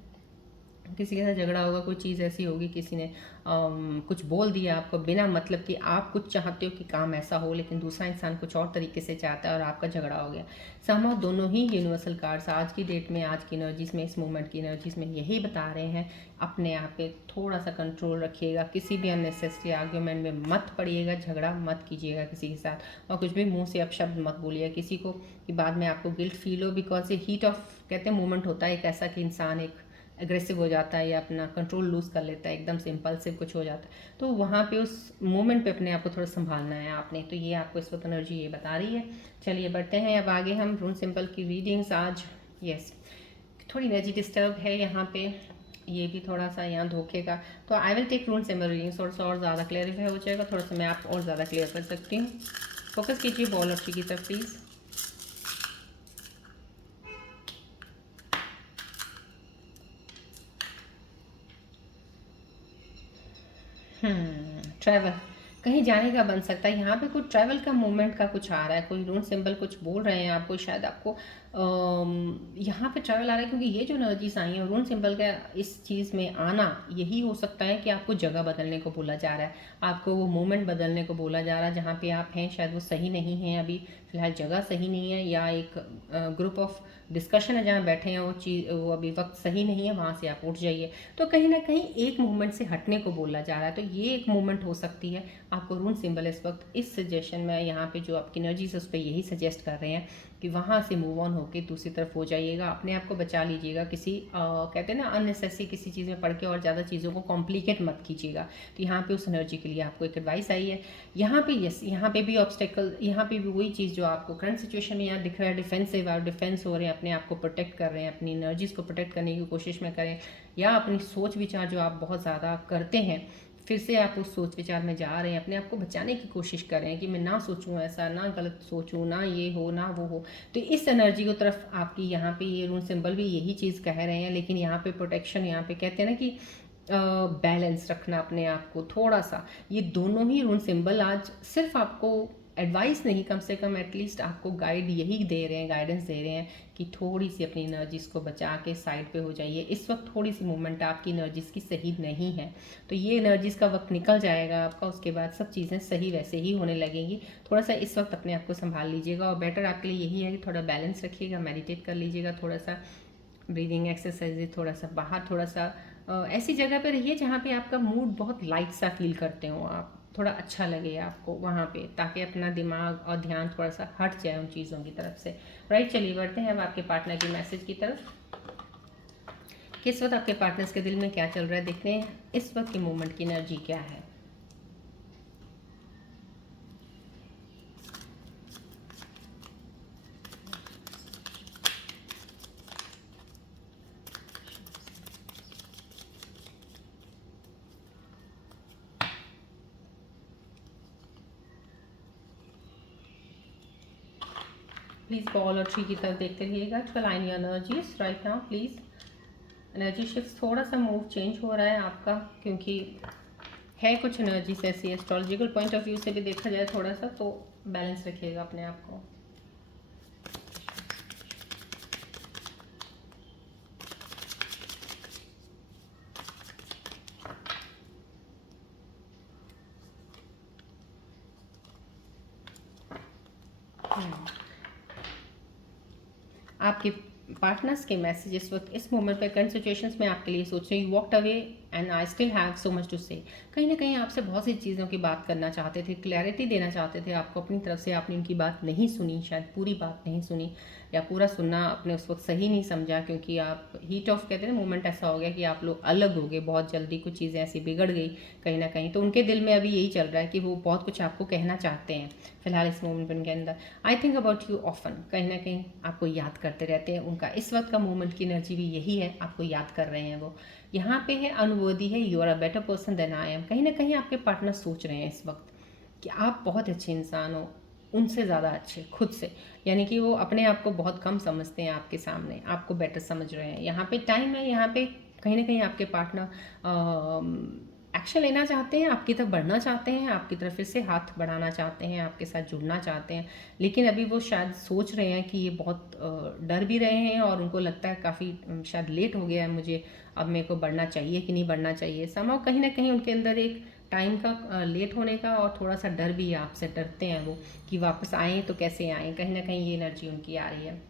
किसी के साथ झगड़ा होगा, कोई चीज़ ऐसी होगी, किसी ने कुछ बोल दिया आपको बिना मतलब कि आप कुछ चाहते हो कि काम ऐसा हो, लेकिन दूसरा इंसान कुछ और तरीके से चाहता है और आपका झगड़ा हो गया। समहाउ दोनों ही यूनिवर्सल कार्ड्स आज की डेट में, आज की एनर्जीज में, इस मूवमेंट की एनर्जीज में यही बता रहे हैं, अपने आप पे थोड़ा सा कंट्रोल रखिएगा, किसी भी अननेसेसरी आर्ग्यूमेंट में मत पड़िएगा, झगड़ा मत कीजिएगा किसी के साथ, और कुछ भी मुंह से अपशब्द मत बोलिएगा किसी को कि बाद में आपको गिल्ट फील हो। बिकॉज ये हीट ऑफ, कहते हैं, मूवमेंट होता है एक ऐसा कि इंसान एक एग्रेसिव हो जाता है या अपना कंट्रोल लूज़ कर लेता है, एकदम से इम्पल्सिव कुछ हो जाता है। तो वहाँ पे उस मोमेंट पे अपने आप को थोड़ा संभालना है आपने। तो ये आपको इस वक्त एनर्जी ये बता रही है। चलिए बढ़ते हैं अब आगे हम रून सिंपल की रीडिंग्स आज। यस, थोड़ी एनर्जी डिस्टर्ब है यहाँ पे, ये भी थोड़ा सा यहाँ धोखे का। तो I will take run simple readings, थोड़ा सा और ज़्यादा क्लियरिफाई हो जाएगा, थोड़ा सा मैं आप और ज़्यादा क्लियर कर सकती हूँ। फोकस कीजिए बॉल और की तरफ प्लीज़। ट्रैवल, कहीं जाने का बन सकता है। यहाँ पे कोई ट्रैवल का मूवमेंट का कुछ आ रहा है, कोई रून सिंबल कुछ बोल रहे हैं आपको, शायद आपको यहाँ पे ट्रैवल आ रहा है, क्योंकि ये जो एनर्जीज आई हैं रून सिंबल का इस चीज़ में आना, यही हो सकता है कि आपको जगह बदलने को बोला जा रहा है, आपको वो मोमेंट बदलने को बोला जा रहा है। जहाँ पे आप हैं शायद वो सही नहीं है, अभी फ़िलहाल जगह सही नहीं है, या एक ग्रुप ऑफ डिस्कशन है जहाँ बैठे हैं, वो अभी वक्त सही नहीं है, वहाँ से आप उठ जाइए। तो कहीं ना कहीं एक मूवमेंट से हटने को बोला जा रहा है, तो ये एक मूवमेंट हो सकती है। आपको रून सिंबल इस वक्त इस सजेशन में यहाँ पे जो आपकी एनर्जीज है उस पर यही सजेस्ट कर रहे हैं कि वहाँ से मूव ऑन होकर दूसरी तरफ हो जाइएगा, अपने आप को बचा लीजिएगा, किसी कहते हैं ना अननेसेसरी किसी चीज़ में पढ़ के और ज़्यादा चीज़ों को कॉम्प्लिकेट मत कीजिएगा। तो यहाँ पे उस एनर्जी के लिए आपको एक एडवाइस आई है। यहाँ पे यस, यहाँ पे भी ऑब्स्टेकल, यहाँ पे भी वही चीज़ जो आपको करंट सिचुएशन में यहाँ दिख रहा है, डिफेंसिव, आप डिफेंस हो रहे हैं, अपने आप को प्रोटेक्ट कर रहे हैं, अपनी एनर्जीज को प्रोटेक्ट करने की कोशिश में करें, या अपनी सोच विचार जो आप बहुत ज़्यादा करते हैं फिर से आप उस सोच विचार में जा रहे हैं, अपने आप को बचाने की कोशिश कर रहे हैं कि मैं ना सोचूं ऐसा, ना गलत सोचूं, ना ये हो ना वो हो। तो इस एनर्जी की तरफ आपकी यहाँ पे ये रून सिंबल भी यही चीज़ कह रहे हैं, लेकिन यहाँ पे प्रोटेक्शन, यहाँ पे कहते हैं ना कि बैलेंस रखना अपने आप को थोड़ा सा, ये दोनों ही रून सिंबल आज सिर्फ आपको एडवाइस नहीं, कम से कम एटलीस्ट आपको गाइड यही दे रहे हैं, गाइडेंस दे रहे हैं कि थोड़ी सी अपनी एनर्जीज को बचा के साइड पे हो जाइए। इस वक्त थोड़ी सी मूवमेंट आपकी एनर्जीज की सही नहीं है, तो ये एनर्जीज का वक्त निकल जाएगा आपका, उसके बाद सब चीज़ें सही वैसे ही होने लगेंगी। थोड़ा सा इस वक्त अपने आप को संभाल लीजिएगा, और बेटर आपके लिए यही है कि थोड़ा बैलेंस रखिएगा, मेडिटेट कर लीजिएगा, थोड़ा सा ब्रीदिंग एक्सरसाइज, थोड़ा सा बाहर, थोड़ा सा ऐसी जगह पे रहिए जहाँ पे आपका मूड बहुत लाइट सा फील करते हो आप, थोड़ा अच्छा लगे आपको वहाँ पे, ताकि अपना दिमाग और ध्यान थोड़ा सा हट जाए उन चीज़ों की तरफ से। राइट, चलिए बढ़ते हैं अब आपके पार्टनर की मैसेज की तरफ। किस वक्त आपके पार्टनर्स के दिल में क्या चल रहा है, देखते हैं इस वक्त की मोमेंट की एनर्जी क्या है। प्लीज़ बॉल और ट्री की तरफ देखते रहिएगा to align your energies right now. Please energy shift थोड़ा सा मूव चेंज हो रहा है आपका, क्योंकि है कुछ एनर्जीज ऐसी एस्ट्रोलॉजिकल पॉइंट ऑफ व्यू से भी देखा जाए थोड़ा सा, तो बैलेंस रखिएगा अपने आप को। आपके पार्टनर्स के मैसेज इस वक्त इस मोमेंट पे करंट सिचुएशंस में आपके लिए सोच रहे, you walked away and I still have so much to say. कहीं ना कहीं आपसे बहुत सी चीज़ों की बात करना चाहते थे, क्लैरिटी देना चाहते थे आपको अपनी तरफ से, आपने उनकी बात नहीं सुनी, शायद पूरी बात नहीं सुनी, या पूरा सुनना आपने उस वक्त सही नहीं समझा, क्योंकि आप हीट ऑफ कहते हैं ना, मोमेंट ऐसा हो गया कि आप लोग अलग हो गए बहुत जल्दी, कुछ चीज़ें ऐसी बिगड़ गई कहीं ना कहीं। तो उनके दिल में अभी यही चल रहा है कि वो बहुत कुछ आपको कहना चाहते हैं फिलहाल इस मोमेंट उनके अंदर। I think about you often, कहीं ना कहीं आपको याद करते रहते हैं, उनका इस वक्त का मोमेंट की एनर्जी भी यही है, आपको याद कर रहे हैं वो। यहाँ पे है अनुभूति है, you are a better person than I am. कहीं ना कहीं आपके पार्टनर सोच रहे हैं इस वक्त कि आप बहुत अच्छे इंसान हो, उनसे ज़्यादा अच्छे खुद से, यानी कि वो अपने आप को बहुत कम समझते हैं, आपके सामने आपको बेटर समझ रहे हैं। यहाँ पे टाइम है, यहाँ पे कहीं ना कहीं आपके पार्टनर एक्शन लेना चाहते हैं, आपकी तरफ बढ़ना चाहते हैं, आपकी तरफ फिर से हाथ बढ़ाना चाहते हैं, आपके साथ जुड़ना चाहते हैं, लेकिन अभी वो शायद सोच रहे हैं कि ये बहुत डर भी रहे हैं, और उनको लगता है काफ़ी शायद लेट हो गया है मुझे, अब मेरे को बढ़ना चाहिए कि नहीं बढ़ना चाहिए। समाव कहीं ना कहीं उनके अंदर एक टाइम का लेट होने का और थोड़ा सा डर भी है, आपसे डरते हैं वो कि वापस आएँ तो कैसे आएँ, कहीं ना कहीं ये एनर्जी उनकी आ रही है।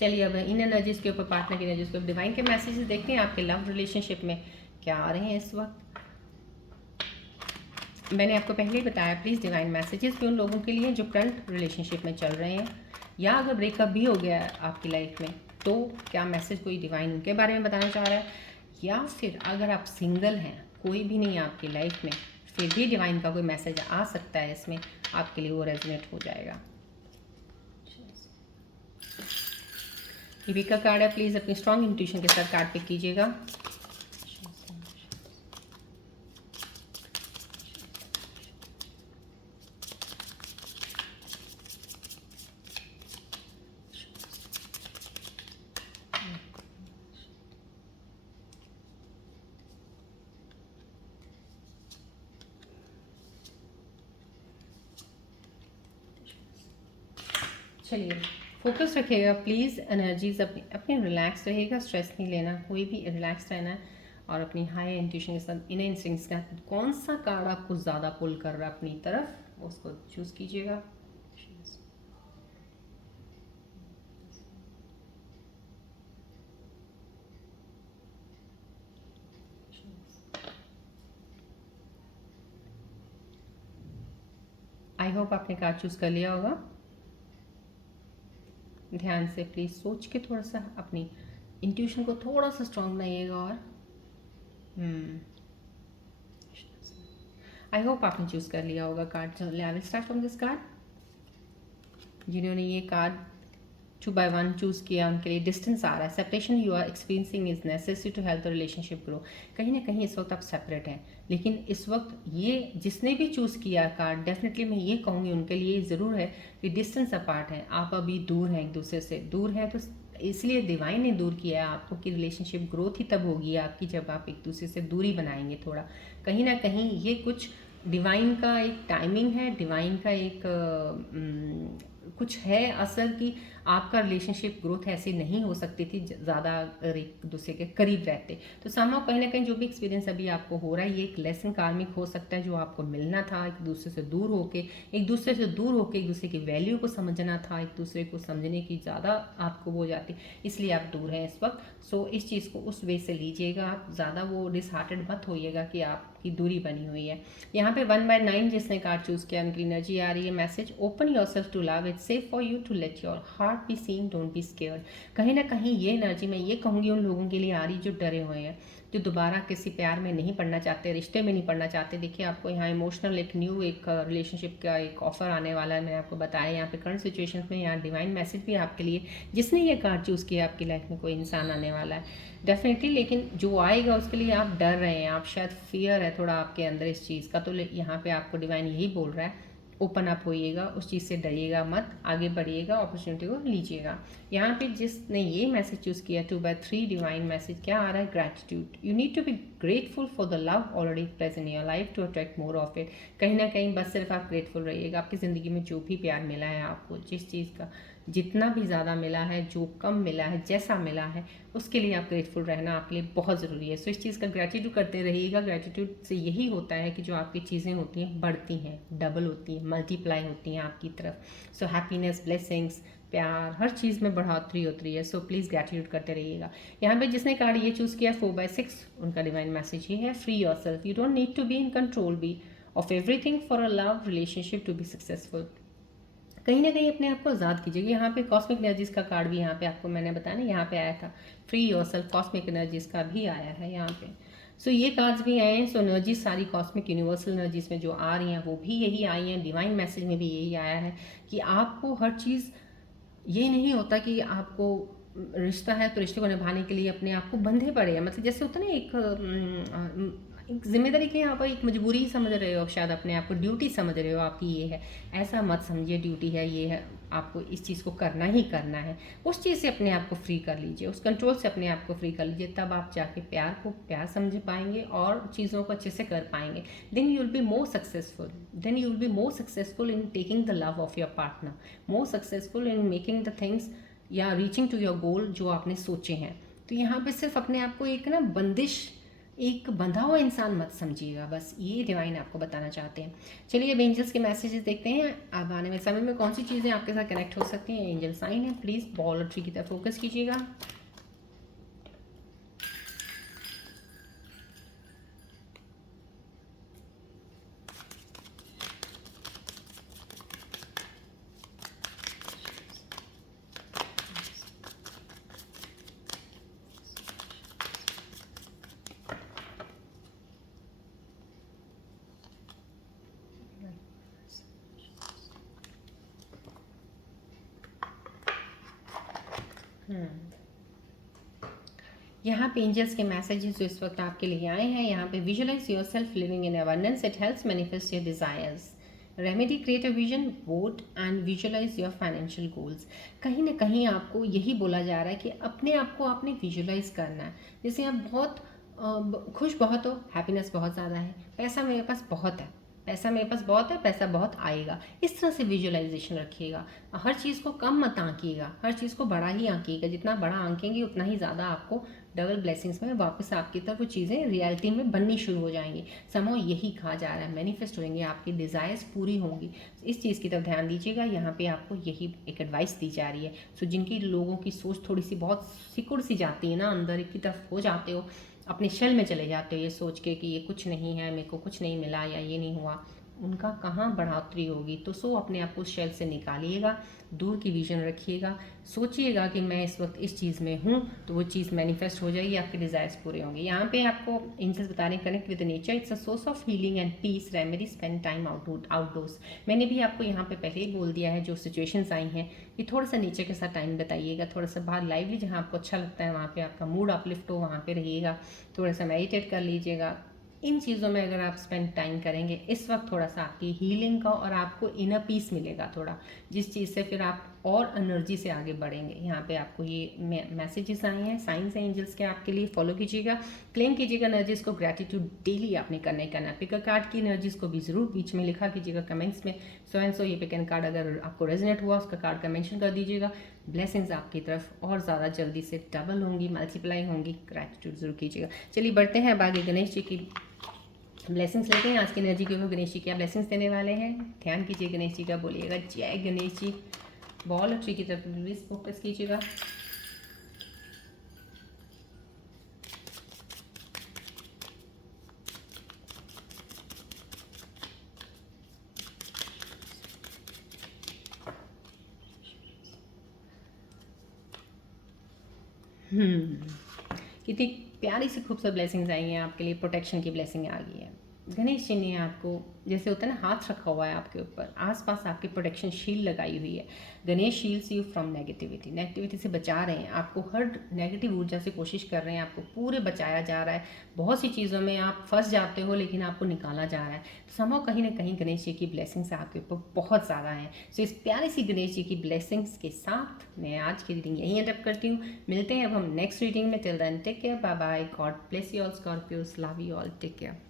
चलिए अब इन एनर्जीज़ के ऊपर, पार्टनर की एनर्जीज़ के ऊपर डिवाइन के मैसेजेस देखते हैं आपके लव रिलेशनशिप में क्या आ रहे हैं इस वक्त। मैंने आपको पहले ही बताया, प्लीज़ डिवाइन मैसेजेस भी उन लोगों के लिए जो करंट रिलेशनशिप में चल रहे हैं, या अगर ब्रेकअप भी हो गया है आपकी लाइफ में, तो क्या मैसेज कोई डिवाइन उनके बारे में बताना चाह रहा है, या फिर अगर आप सिंगल हैं, कोई भी नहीं है आपकी लाइफ में, फिर भी डिवाइन का कोई मैसेज आ सकता है इसमें आपके लिए, वो रेजोनेट हो जाएगा। ये का कार्ड है, प्लीज़ अपनी स्ट्रॉन्ग इंट्यूशन के साथ कार्ड पिक कीजिएगा। चलिए फोकस रखिएगा प्लीज़, एनर्जीज अपनी अपनी रिलैक्स रहेगा, स्ट्रेस नहीं लेना, कोई भी रिलैक्स रहना है और अपनी हाई इंट्यूशन के साथ इनर इंस्टिंक्ट्स का कौन सा कार्ड आपको ज़्यादा पुल कर रहा है अपनी तरफ उसको चूज़ कीजिएगा। आई होप आपने कार्ड चूज़ कर लिया होगा। ध्यान से प्लीज़ सोच के थोड़ा सा अपनी इंट्यूशन को थोड़ा सा स्ट्रॉन्ग बनाइएगा। और आई होप आपने चूज़ कर लिया होगा card. I will start from this card. जिन्होंने ये कार्ड 2 by 1 चूज़ किया उनके लिए डिस्टेंस आ रहा है, separation you are experiencing is necessary to help the relationship grow. कहीं ना कहीं इस वक्त आप सेपरेट हैं, लेकिन इस वक्त ये जिसने भी चूज़ किया कार्ड, डेफिनेटली मैं ये कहूँगी उनके लिए ज़रूर है कि डिस्टेंस अपार्ट है, आप अभी दूर हैं, एक दूसरे से दूर हैं। तो इसलिए डिवाइन ने दूर किया है आपको कि रिलेशनशिप ग्रोथ ही तब होगी आपकी जब आप एक दूसरे से दूरी बनाएंगे। थोड़ा कहीं ना कहीं ये कुछ डिवाइन का एक टाइमिंग है, डिवाइन का एक कुछ है असर कि आपका रिलेशनशिप ग्रोथ ऐसी नहीं हो सकती थी ज़्यादा एक दूसरे के करीब रहते। तो सामहाउ कहीं ना कहीं जो भी एक्सपीरियंस अभी आपको हो रहा है ये एक लेसन कार्मिक हो सकता है, जो आपको मिलना था एक दूसरे से दूर होके, एक दूसरे से दूर होके एक दूसरे की वैल्यू को समझना था, एक दूसरे को समझने की ज़्यादा आपको वो जाती, इसलिए आप दूर हैं इस वक्त। सो इस चीज़ को उस वे से लीजिएगा, आप ज़्यादा वो डिसहार्टेड मत होइएगा कि आपकी दूरी बनी हुई है। यहाँ पे 1 by 9 जिसने कार्ड चूज़ किया उनकी एनर्जी आ रही है, message open yourself to love, it's safe for you to let your heart be seen, don't be scared. कहीं ना कहीं ये एनर्जी मैं ये कहूँगी उन लोगों के लिए आ रही जो डरे हुए हैं, जो दोबारा किसी प्यार में नहीं पड़ना चाहते, रिश्ते में नहीं पड़ना चाहते। देखिए आपको यहाँ इमोशनल एक न्यू एक रिलेशनशिप का एक ऑफर आने वाला है, मैंने आपको बताया यहाँ पे करंट सिचुएशन में। यहाँ डिवाइन मैसेज भी आपके लिए, जिसने ये कार्ड चूज़ किया आपकी लाइफ में कोई इंसान आने वाला है डेफिनेटली, लेकिन जो आएगा उसके लिए आप डर रहे हैं, आप शायद फियर है थोड़ा आपके अंदर इस चीज़ का। तो यहाँ पे आपको डिवाइन यही बोल रहा है ओपन अप होइएगा, उस चीज़ से डरिएगा मत, आगे बढ़िएगा, अपॉर्चुनिटी को लीजिएगा। यहाँ पे जिसने ये मैसेज चूज़ किया 2 by 3 डिवाइन मैसेज क्या आ रहा है, gratitude, you need to be grateful for the love already present in your life to attract more of it. कहीं ना कहीं बस सिर्फ आप ग्रेटफुल रहिएगा, आपकी ज़िंदगी में जो भी प्यार मिला है आपको, जिस चीज़ का जितना भी ज़्यादा मिला है, जो कम मिला है, जैसा मिला है, उसके लिए आप ग्रेटफुल रहना आपके लिए बहुत ज़रूरी है। सो इस चीज़ का ग्रेटिट्यूड करते रहिएगा। ग्रेटिट्यूड से यही होता है कि जो आपकी चीज़ें होती हैं बढ़ती हैं, डबल होती हैं, मल्टीप्लाई होती हैं आपकी तरफ। सो हैप्पीनेस, ब्लेसिंग्स, प्यार, हर चीज़ में बढ़ोतरी होती है। सो प्लीज़ ग्रेटिट्यूड करते रहिएगा। यहाँ पे जिसने कार्ड ये चूज़ किया 4 by 6 उनका डिवाइन मैसेज ये है, free yourself, you don't need to be in control be of everything for a love relationship to be successful. कहीं ना कहीं अपने आप को आज़ाद कीजिएगा। यहाँ पे कॉस्मिक एनर्जीज का कार्ड भी यहाँ पे आपको मैंने बताया ना, यहाँ पे आया था फ्री योरसेल्फ, कॉस्मिक एनर्जीज का भी आया है यहाँ पे। सो ये कार्ड्स भी आए हैं। सो एनर्जीज सारी कॉस्मिक यूनिवर्सल एनर्जीज में जो आ रही हैं वो भी यही आई हैं। डिवाइन मैसेज में भी यही आया है कि आपको हर चीज़, ये नहीं होता कि आपको रिश्ता है तो रिश्ते को निभाने के लिए अपने आप को बंधे पड़े हैं, मतलब जैसे होता है ना एक जिम्मेदारी के आप एक मजबूरी समझ रहे हो, शायद अपने आप को ड्यूटी समझ रहे हो आपकी ये है, ऐसा मत समझिए ड्यूटी है, ये है आपको इस चीज़ को करना ही करना है। उस चीज़ से अपने आप को फ्री कर लीजिए, उस कंट्रोल से अपने आप को फ्री कर लीजिए, तब आप जाके प्यार को प्यार समझ पाएंगे और चीज़ों को अच्छे से कर पाएंगे। Then you will be more successful, then you will be more successful in taking the love of your partner, more successful in making the things या रीचिंग टू योर गोल जो आपने सोचे हैं। तो यहाँ पे सिर्फ अपने आप को एक ना बंदिश, एक बंधा हुआ इंसान मत समझिएगा, बस ये डिवाइन आपको बताना चाहते हैं। चलिए अब एंजल्स के मैसेजेस देखते हैं, अब आने वाले समय में कौन सी चीज़ें आपके साथ कनेक्ट हो सकती हैं। एंजल साइन है, प्लीज़ बॉल और ट्री की तरफ फोकस कीजिएगा। यहाँ पे एंजल्स के मैसेजेस जो इस वक्त आपके लिए आए हैं, यहाँ पे visualise yourself living in abundance, it helps manifest your desires, remedy create a vision, vote and visualise your financial goals. कहीं ना कहीं आपको यही बोला जा रहा है कि अपने आप को आपने विजुअलाइज करना है। जैसे आप बहुत खुश बहुत हो, हैप्पीनेस बहुत ज़्यादा है, पैसा मेरे पास बहुत है, पैसा मेरे पास बहुत है, पैसा बहुत आएगा। इस तरह से विजुअलाइजेशन रखिएगा। हर चीज़ को कम मत आंकिएगा, हर चीज़ को बड़ा ही आंकिएगा। जितना बड़ा आंकेंगे उतना ही ज़्यादा आपको डबल ब्लेसिंग्स में वापस आपकी तरफ वो चीज़ें रियलिटी में बननी शुरू हो जाएंगी। समो यही कहा जा रहा है, मैनिफेस्ट होंगे, आपकी डिज़ायर्स पूरी होंगी। इस चीज़ की तरफ ध्यान दीजिएगा। यहाँ पे आपको यही एक एडवाइस दी जा रही है। सो जिनकी लोगों की सोच थोड़ी सी बहुत सिकुड़ सी जाती है ना, अंदर की तरफ हो जाते हो, अपने शेल में चले जाते हो ये सोच के कि ये कुछ नहीं है, मेरे को कुछ नहीं मिला या ये नहीं हुआ, उनका कहाँ बढ़ोतरी होगी। तो सो अपने आप को उस शेल से निकालिएगा, दूर की विजन रखिएगा, सोचिएगा कि मैं इस वक्त इस चीज़ में हूँ, तो वो चीज़ मैनिफेस्ट हो जाएगी, आपके डिज़ायर्स पूरे होंगे। यहाँ पे आपको एंजल्स बता रहे हैं, connect with nature, it's a source of healing and peace, remedy, spend time outdoors. मैंने भी आपको यहाँ पे पहले ही बोल दिया है, जो सिचुएशंस आई हैं कि थोड़ा सा नेचर के साथ टाइम बताइएगा, थोड़ा सा बाहर लाइवली जहाँ आपको अच्छा लगता है, वहाँ पे आपका मूड अपलिफ्ट हो, वहाँ पे रहिएगा, थोड़ा सा मेडिटेट कर लीजिएगा। इन चीज़ों में अगर आप स्पेंड टाइम करेंगे इस वक्त, थोड़ा सा आपकी हीलिंग का और आपको इनर पीस मिलेगा थोड़ा, जिस चीज़ से फिर आप और एनर्जी से आगे बढ़ेंगे। यहाँ पे आपको ये मैसेजेस आए हैं, साइंस हैं एंजल्स के, आपके लिए फॉलो कीजिएगा, क्लेम कीजिएगा एनर्जीज को। ग्रेटिट्यूड डेली आपने करना ही करना है। पिकर कार्ड की एनर्जीज को भी ज़रूर बीच में लिखा कीजिएगा कमेंट्स में, सो एंड सो ये पिकर कार्ड अगर आपको रेजोनेट हुआ उसका कार्ड का मेंशन कर दीजिएगा। ब्लेसिंग्स आपकी तरफ और ज़्यादा जल्दी से डबल होंगी, मल्टीप्लाई होंगी। ग्रेटिट्यूड जरूर कीजिएगा। चलिए बढ़ते हैं अब आगे, गणेश जी की ब्लेसिंग्स लेते हैं आज की एनर्जी के ऊपर। गणेश जी क्या ब्लेसिंग्स देने वाले हैं, ध्यान कीजिए गणेश जी का, बोलिएगा जय गणेश जी। बॉल ट्री की तरफ प्लीज फोकस कीजिएगा। कितनी प्यारी सी खूबसूरत ब्लेसिंग्स आई हैं आपके लिए, प्रोटेक्शन की ब्लेसिंग आ गई है। गणेश जी ने आपको जैसे होता है ना, हाथ रखा हुआ है आपके ऊपर, आसपास आपकी प्रोटेक्शन शील्ड लगाई हुई है। Ganesh shields you from negativity, negativity से बचा रहे हैं आपको, हर नेगेटिव ऊर्जा से कोशिश कर रहे हैं, आपको पूरे बचाया जा रहा है। बहुत सी चीज़ों में आप फंस जाते हो लेकिन आपको निकाला जा रहा है। समझो कहीं ना कहीं गणेश जी की ब्लेसिंग्स आपके ऊपर बहुत ज़्यादा हैं। सो इस प्यारी सी गणेश जी की ब्लेसिंग्स के साथ मैं आज की रीडिंग यहीं एंड अप करती हूँ। मिलते हैं अब हम नेक्स्ट रीडिंग में। Till then take care, bye bye, God bless you all Scorpios, love you all, take care.